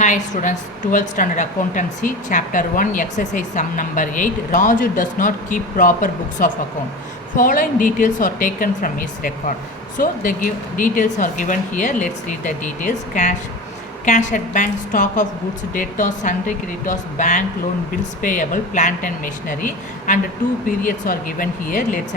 Hi students, 12th standard accountancy, chapter 1, exercise sum number 8. Raju does not keep proper books of account. Following details are taken from his record. So the details are given here. Let's read the details. Cash at bank, stock of goods, debtors, sundry creditors, bank loan, bills payable, plant and machinery, and two periods are given here. Let's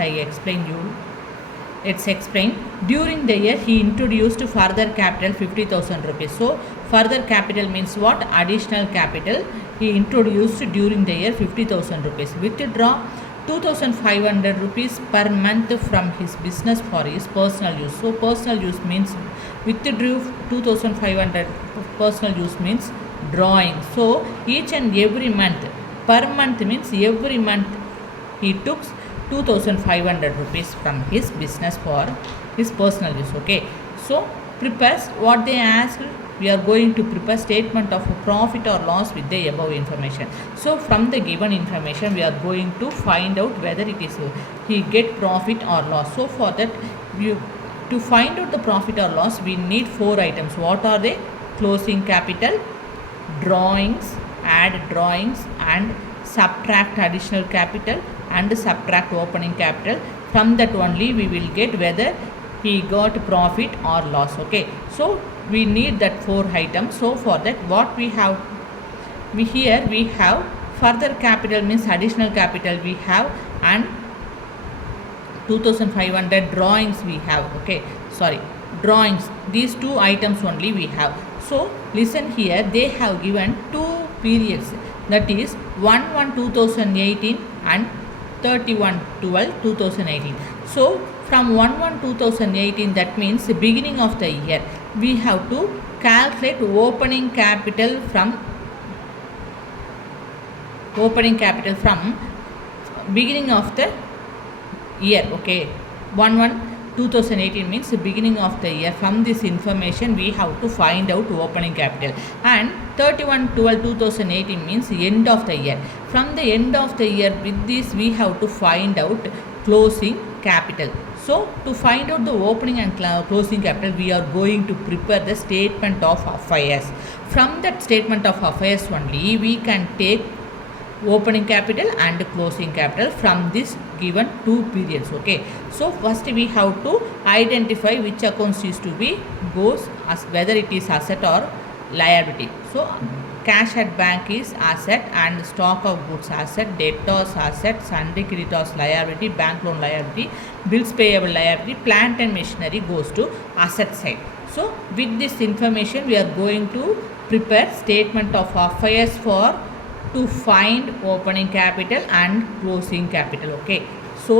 explain. During the year, he introduced further capital 50,000 rupees. So, further capital means what? Additional capital. He introduced during the year 50,000 rupees. Withdraw 2,500 rupees per month from his business for his personal use. So, personal use means withdrew 2,500 personal use means drawing. So, each and every month, per month means every month he took 2,500 rupees from his business for his personal use. Okay, so prepares what they asked. We are going to prepare statement of profit or loss with the above information. So from the given information we are going to find out whether it is he get profit or loss. So for that to find out the profit or loss we need four items. What are they? Closing capital, drawings, add drawings, and subtract additional capital and subtract opening capital. From that only we will get whether he got profit or loss. Okay, so we need that four items. So for that what we have, we have further capital means additional capital we have, and 2,500 drawings we have. Okay, sorry, drawings, these two items only we have. So listen here, they have given two periods, that is 1/1/2018 and 31/12/2018. So from 1/1/2018, that means the beginning of the year, we have to calculate opening capital from beginning of the year. Okay, 1/1/2018 means the beginning of the year. From this information we have to find out opening capital, and 31/12/2018 means end of the year. From the end of the year, with this we have to find out closing capital. So to find out the opening and closing capital, we are going to prepare the statement of affairs. From that statement of affairs only we can take opening capital and closing capital from this given two periods. Okay, so first we have to identify which accounts is to be goes as whether it is asset or liability. So cash at bank is asset, and stock of goods asset, debtors asset, sundry creditors liability, bank loan liability, bills payable liability, plant and machinery goes to asset side. So with this information we are going to prepare statement of affairs for to find opening capital and closing capital. Okay, so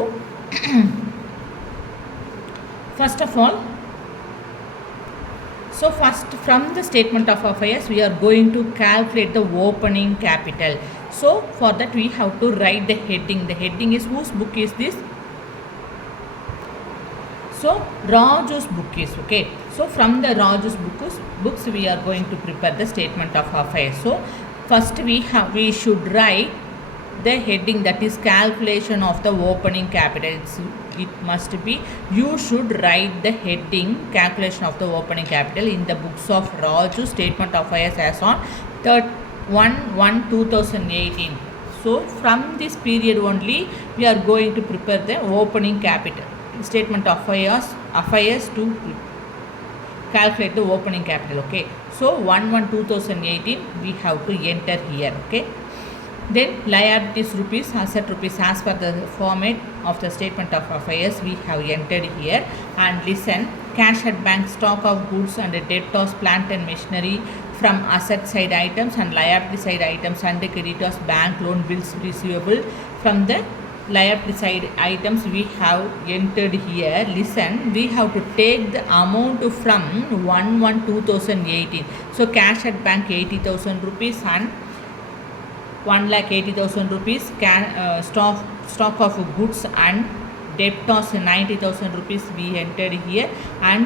first from the statement of affairs we are going to calculate the opening capital. So for that we have to write the heading. The heading is, whose book is this? So Raju's book is. Okay, so from the Raju's books we are going to prepare the statement of affairs. So first we should write the heading, that is calculation of the opening capital. It must be, you should write the heading calculation of the opening capital in the books of Raju statement of affairs as on 1/1/2018. So from this period only we are going to prepare the opening capital statement of affairs to calculate the opening capital. Okay, so 1/1/2018 we have to enter here. Okay, then liabilities rupees, asset rupees, as per the format of the statement of affairs we have entered here. And listen, cash at bank, stock of goods and debtors, plant and machinery from asset side items, and liability side items and creditors, bank loan, bills receivable. From the liability side items we have entered here. Listen, we have to take the amount from 1/1/2018. So cash at bank 80,000 rupees and 1,80,000 rupees. Stock of goods and debtors 90,000 rupees we entered here, and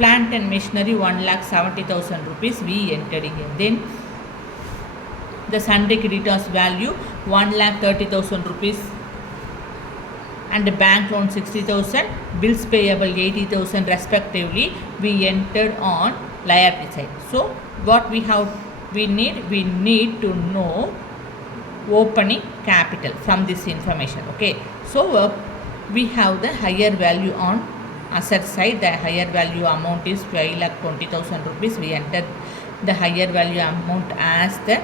plant and machinery 1,70,000 rupees we entered here. Then the sundry creditors value 1,30,000 rupees, and the bank loan 60,000, bills payable 80,000 respectively we entered on liability side. So what we need to know opening capital from this information. Okay, so we have the higher value on asset side. The higher value amount is 5,20,000 rupees. We entered the higher value amount as the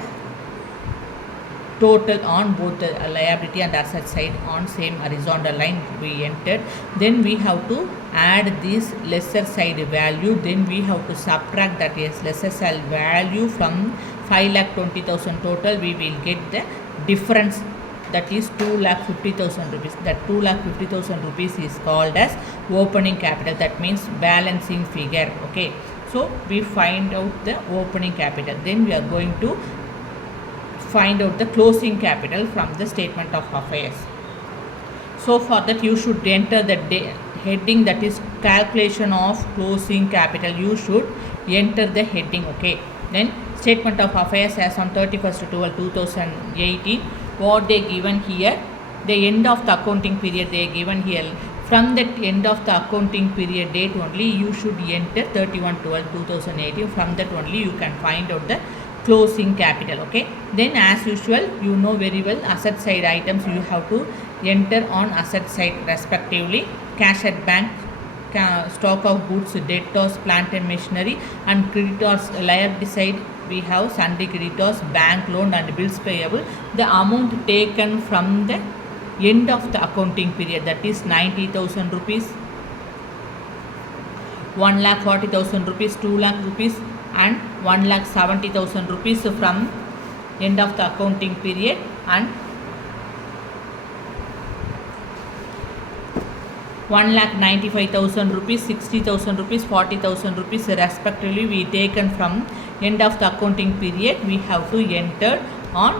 total on both the liability and asset side on same horizontal line we entered. Then we have to add this lesser side value, then we have to subtract that is lesser side value from 5,20,000 total. We will get the difference, that is 2,50,000 rupees. That 2,50,000 rupees is called as opening capital, that means balancing figure. Okay, so we find out the opening capital, then we are going to find out the closing capital from the statement of affairs. So for that you should enter the heading, that is calculation of closing capital. You should enter the heading. Okay, then statement of affairs as on 31st/12/2018, what they given here, the end of the accounting period they given here. From that end of the accounting period date only you should enter 31/12/2018. From that only you can find out the closing capital. Okay, then as usual you know very well, asset side items you have to enter on asset side respectively. Cash at bank, stock of goods, debtors, plant and machinery, and creditors. Liability side we have sundry creditors, bank loan and bills payable. The amount taken from the end of the accounting period, that is 90,000 rupees, 1,40,000 rupees, 2,00,000 rupees and 1,70,000 rupees from end of the accounting period, and 1,95,000 rupees, 60,000 rupees, 40,000 rupees respectively we taken from end of the accounting period. We have to enter on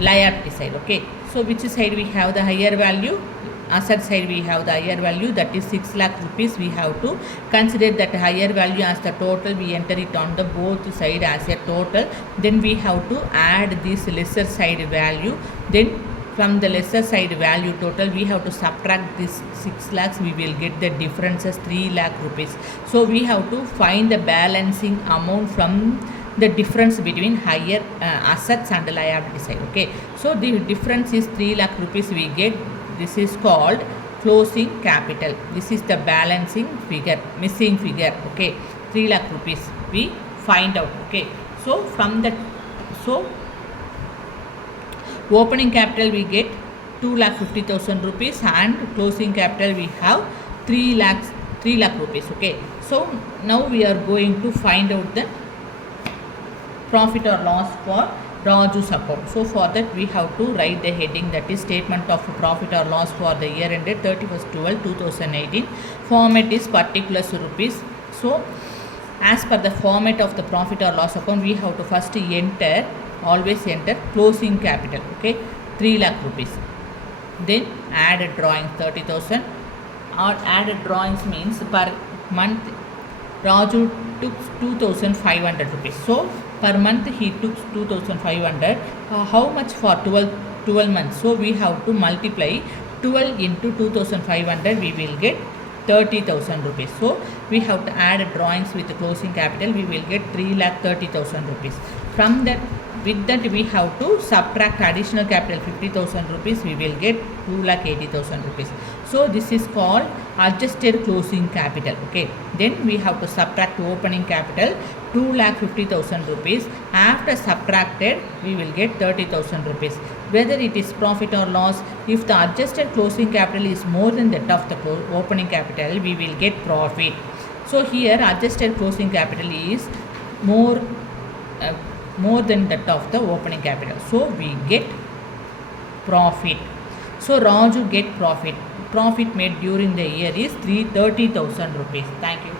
liability side. Okay, so which side we have the higher value? Asset side we have the higher value, that is 6 lakh rupees. We have to consider that higher value as the total. We enter it on the both side as a total. Then we have to add this lesser side value. Then from the lesser side value total we have to subtract this 6 lakhs. We will get the difference as 3 lakh rupees. So we have to find the balancing amount from the difference between higher assets and liability side. Okay, so the difference is 3 lakh rupees we get. This is called closing capital. This is the balancing figure, missing figure. Okay, 3 lakh rupees we find out. Okay, so from that, so opening capital we get 2,50,000 rupees and closing capital we have 3 lakh rupees. Okay, so now we are going to find out the profit or loss for Raju's account. So for that we have to write the heading, that is statement of profit or loss for the year ended 31st/12/2018. Format is particulars rupees. So as per the format of the profit or loss account, we have to first enter, always enter closing capital. Okay, 3 lakh rupees. Then add drawings 30,000, or added drawings means per month Raju took 2,500 rupees. So per month he took 2,500. How much for 12 months? So we have to multiply 12 into 2,500. We will get 30,000 rupees. So we have to add drawings with the closing capital. We will get 3,30,000 rupees. From that, with that we have to subtract additional capital 50,000 rupees. We will get 2,80,000 rupees. So this is called adjusted closing capital. Okay, then we have to subtract opening capital 2,50,000 rupees. After subtracted we will get 30,000 rupees. Whether it is profit or loss, if the adjusted closing capital is more than that of the opening capital, we will get profit. So here adjusted closing capital is more than that of the opening capital, so we get profit. So Raju get profit. Profit made during the year is 30,000 rupees. Thank you.